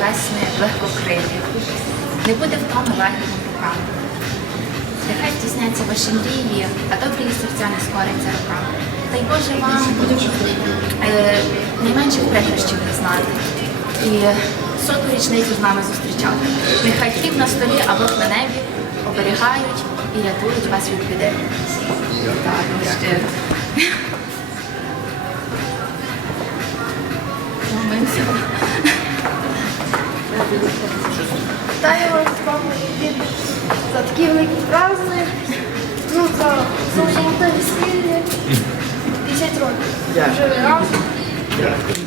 достаріт ваші не буде втоми лагідним рукам. Нехай тісняться ваші мрії, а добрі серця не скоряться руками. Дай Боже вам найменших прикрощів не знати. І соту річницю з нами зустрічати. Нехай хліб на столі або на небі оберігають і рятують вас від біди. Так, щиро. 50 років. Вже разом.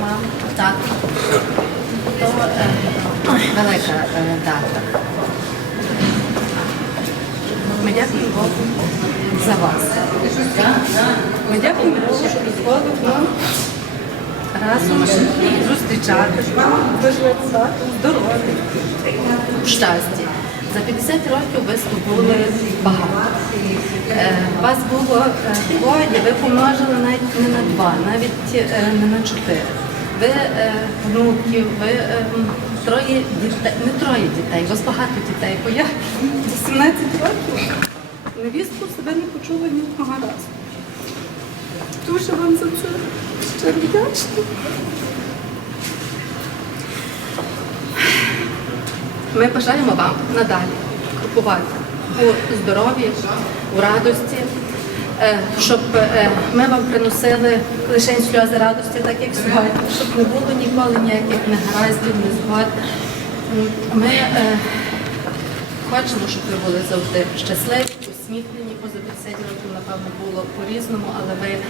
Мам, так. То е, велика е, дата. Ми дякуємо Богу за вас. Ми дякуємо що дозволив нам разом зустрічати здоров'я, в щасті. За 50 років ви здобули багато. Е, Вас було е, двоє, ви помножили навіть не на два, навіть е, не на чотири. Ви е, внуків, ви е, троє дітей, не троє дітей, у вас багато дітей, бо я за 17 років невістку себе не почула ні одного разу. Дуже вам за це щиро вдячна. Ми бажаємо вам надалі крокувати у здоров'ї, у радості, е, щоб е, ми вам приносили лише сльози радості, так як сьогодні, щоб не було ніколи ніяких негараздів, незгод. М, Ми е, хочемо, щоб ви були завжди щасливі, усміхнені. 50 років, напевно, було по-різному, але ви е,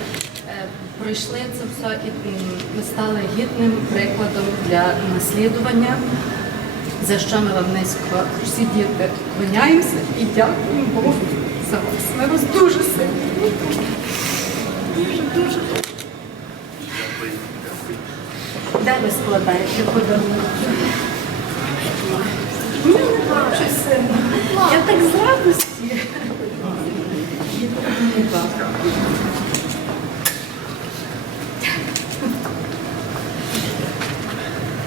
пройшли це все і стали гідним прикладом для наслідування за що ми вам низько всі діти клоняємося і дякуємо Богу за вас. Ми вас дуже сильно. Дуже, дуже. Де ви складаєте сильно. Я так з радості.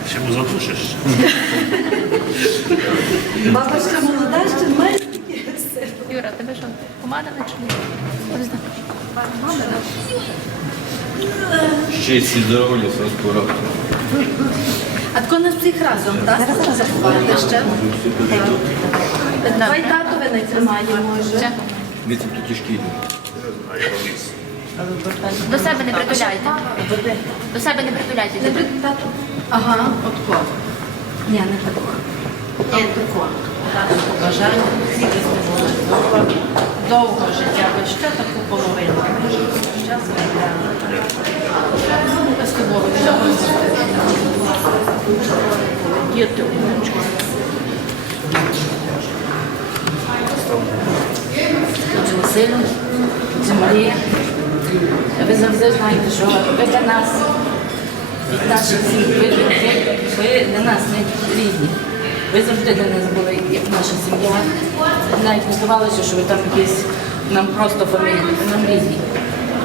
Ще му задушиш. Баба ще молода, ще не має. Юра, тебе що, помадали чи ні? Ще й всі здорові скоро. А тако нас всіх разом, так? Зараз забуваєте ще. Давай татове не тримає, може. Від тут тяжкі йдуть. До себе не притуляйте. До себе не притуляйте. Не при- тато. Ага, отко. Ні, не тако. Ні, тако. Бажаю здоров'я, довго життя, бо ще таку половину. Щасливо. Без тобою Діти, внучки. Дуже Василю, землі. Ви завжди знаєте, що ви для нас, від наших сім'ї, ви, ви, ви для нас не рідні. Ви завжди для нас були, як наша сім'я. Навіть не здавалося, що ви там якісь нам просто фамілії, нам рідні.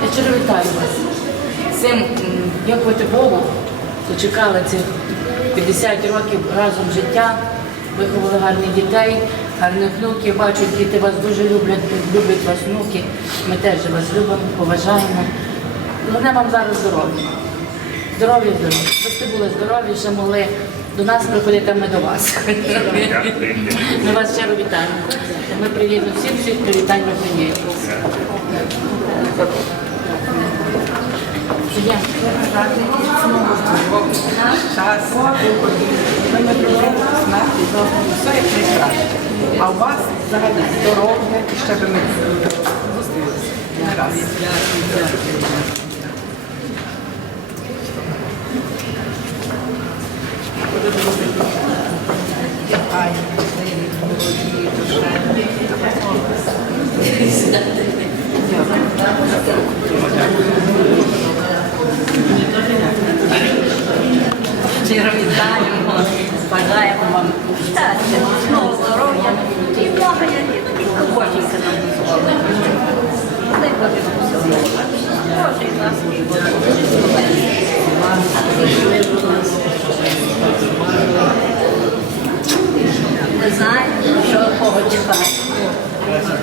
Я щиро вітаю вас. Цим, дякувати Богу, дочекали цих 50 років разом життя, виховали гарних дітей, гарних внуків. Бачу, діти вас дуже люблять, люблять вас внуки. Ми теж вас любимо, поважаємо. Головне вам зараз здоров'я. Здоров'я, здоров'я. Ви були здорові, ще могли до нас приходити, а ми до вас. Ми вас щиро вітаємо. Ми приїдемо всім, всіх привітань ми прийняємо. Найкраще. А у вас взагалі здоров'я і ще би ми зустрілися. Раз. Ай, молоді, душевні. Щиро вітаємо, бажаємо вам щастя, міцного здоров'я і блага літ. Хочеться нам дозволити. Не будемо всього. Боже, і нас Не знаю, що кого чекати. І доні, не знаю, Через два роки. Привіт, мої щирі вітання. Такого поважних, такого В першу чергу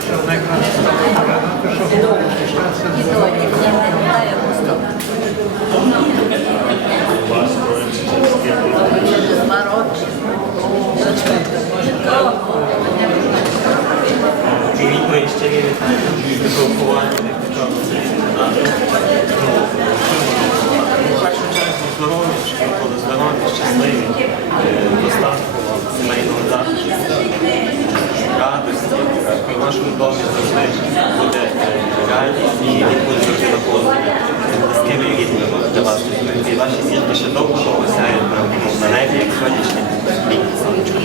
здоров'я, щоб ви були здорові, щасливі, е, достатку вам сімейного захисту, радості. В нашому домі завжди буде е, радість і він буде завжди наповнений близькими і рідними для вас. І ваші зірки ще довго посяють на небі, як сонячні літні сонечко.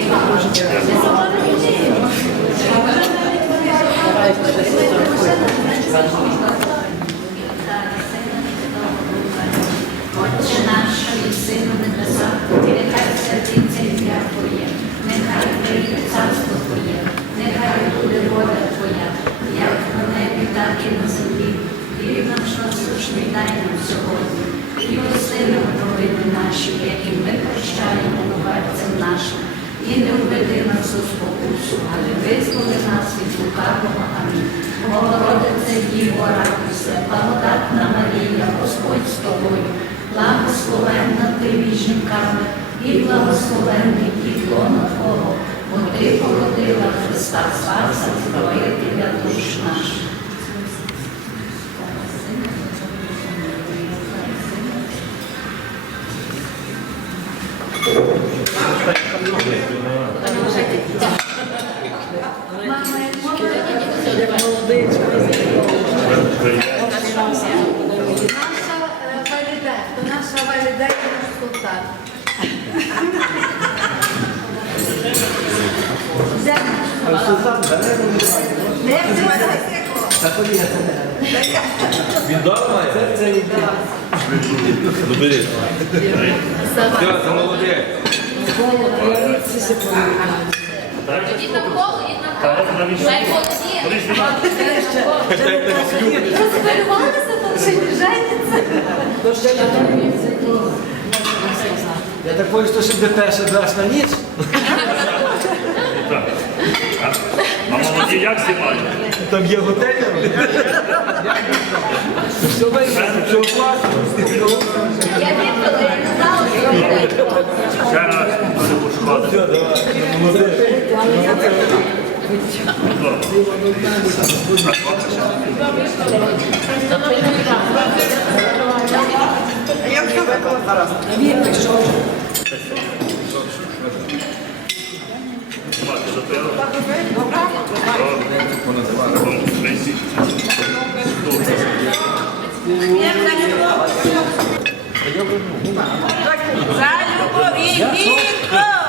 Отче наш, що єси на небесах, нехай святиться ім'я Твоє, нехай прийде царство Твоє, нехай буде воля Твоя, як на небі, так і на землі. Хліб наш насущний дай нам сьогодні, і провини наші, які ми прощаємо винуватцям нашим, і не введи нас у спокусу, але визволи нас від лукавого. Амінь. Богородице Діво, радуйся, благодатна Марія, Господь з тобою, благословенна ти між жінками, і благословенний плід лона Твого, бо ти породила Христа Спаса, Збавителя душ наших. Має? Це, це Ну бери. Все, це молодець. Ідіть навколо, ідіть навколо. Хай молоді. Розхвилювалися, то ще не жениться. Я так понял, що ще перший раз на ніч. А- А молоді як знімають? Там є готель. Все вийшло, все оплачено. Я відповідь, не знала. Ще раз не пошкодити. Я все виклала зараз. Za Ljubovih Niko!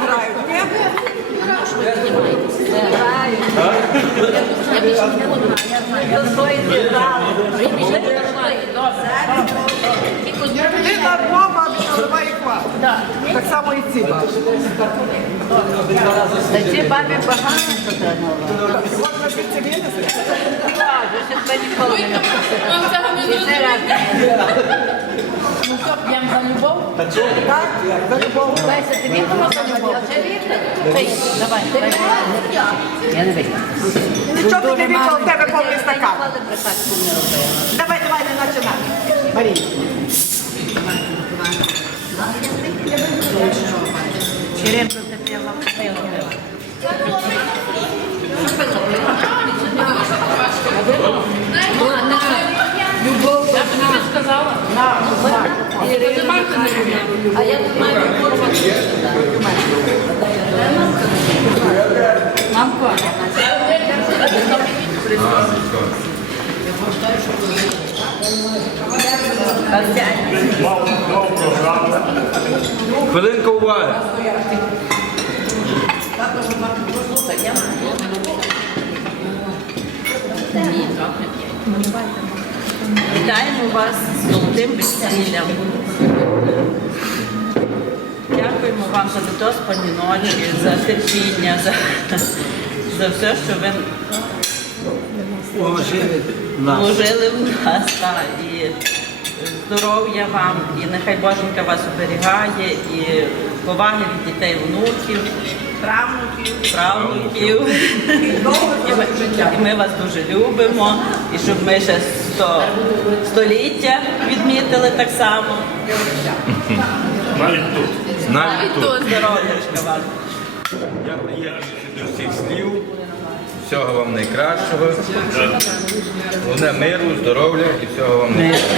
Награють, ні? Ти на мама наливає хват. Так само і ці бабі. Та ці бабі багато треба. Можна під це винести? Так, ви ще тебе ніколи не пустили. І це раз. Ну що, п'ємо за любов? Так, за любов. Леся, ти випила за любов? Вже? Давай, давай. Я не випила. Нічого ти не випала, в тебе повний стакан. Давай, давай, не починай. Марія. Черемко Тетяна Михайлівна. Любов. Я тобі сказала. А я тут маю мав. Хвилинка уваги. Вітаємо вас з золотим весіллям. Дякуємо вам за недоспані ночі, за терпіння, за, за все, що ви вложили в нас. та, і здоров'я вам, і нехай Боженька вас оберігає, і поваги від дітей, внуків, правнуків, правнуків. І ми, і ми вас дуже любимо, і щоб ми ще сто, століття відмітили так само. Навіть тут. Навіть тут. Здоров'ячка вам. Я приєднуюся до всіх слів. Всього вам найкращого. Головне миру, здоров'я і всього вам найкращого.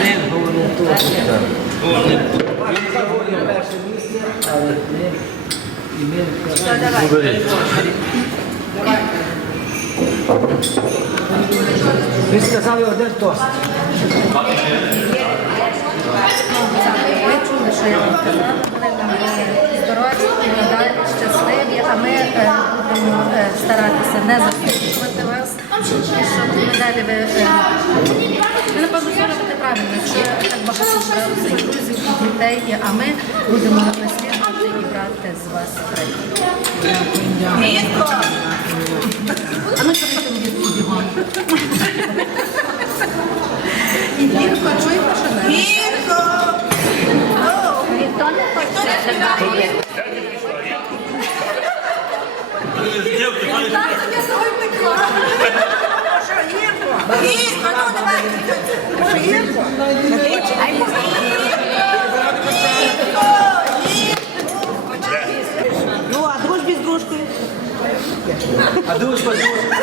Ви сказали один тост. Ви чули, що я вам казала, вони нам здорові щасливі, а ми будемо старатися не засуджувати вас, і щоб надалі ви, ви напевно все робите правильно, що так багато друзів, дітей, а ми будемо брати з вас приклад. А ну що потім відбудемо? І Вірко, чуєте, що не? Ніхто не хоче. Ну, А дружба з дружкою?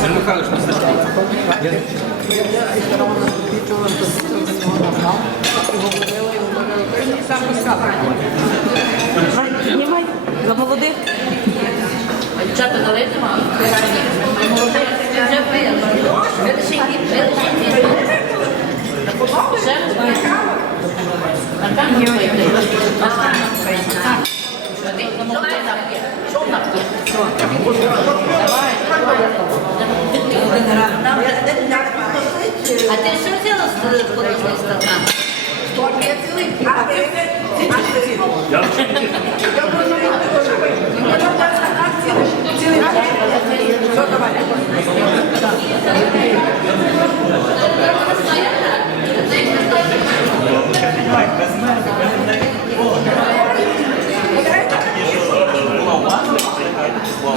Сергій Михайлович, Знімай за молодих. Дівчата налити вам? Вже пили. Вилиши хліб, вилиши хліб. Ще раз А ти що взяла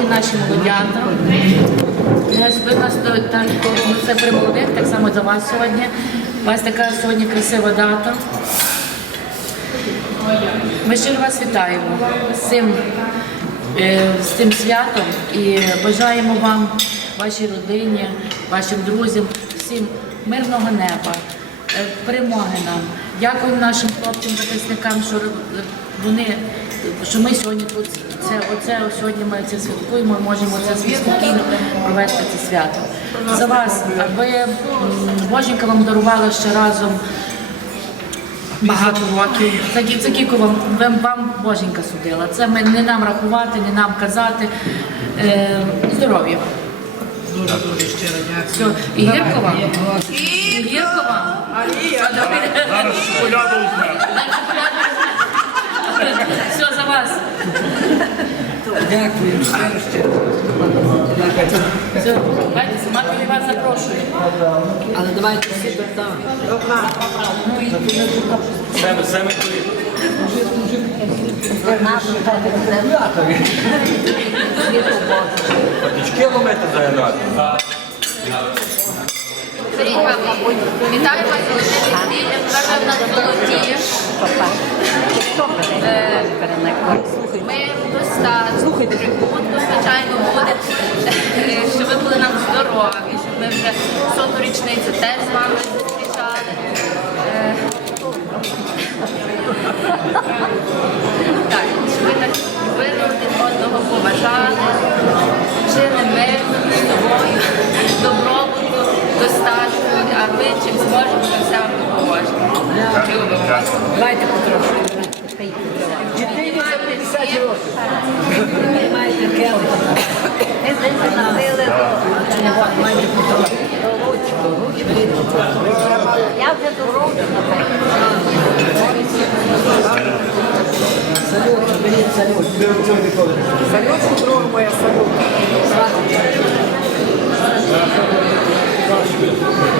І наші молодята. Ви нас так, це при так само за вас сьогодні. У вас така сьогодні красива дата. Ми щиро вас вітаємо з цим, е, з цим святом і бажаємо вам, вашій родині, вашим друзям, всім мирного неба, е, перемоги нам. Дякую нашим хлопцям, захисникам, що вони, що ми сьогодні тут це оце сьогодні ми це святкуємо, можемо це спокійно провести це свято. За вас, аби Боженька вам дарувала ще разом багато років. Це, кі- це кілько вам, вам, вам Боженька судила. Це ми, не нам рахувати, не нам казати. Е, здоров'я. Дуже дуже щиро Все. І гірко вам? І гірко вам? Зараз візьмемо. Все за вас. Дякую. Все, давайте, матері вас запрошую. Але давайте всі там. Саме, саме Патички ломити загинати. Беріть вам. Вітаю вас золотим весіллям. Бажаю нас золоті. Е, Миру, достатку, прибутку, звичайно, буде. Щоб ви були нам здорові, щоб ми вже соту річницю теж з вами зустрічали. Е, Так, щоб ви так любили один одного, поважали, жили мирно з собою, добробуту, достатку, а ми чим зможемо, ми все вам допоможемо. Любимо вас. Давайте потрошки. Дітей за 50 років. Маєте келих. Маєте потрошки. Ручку, ручку. Я вже салют.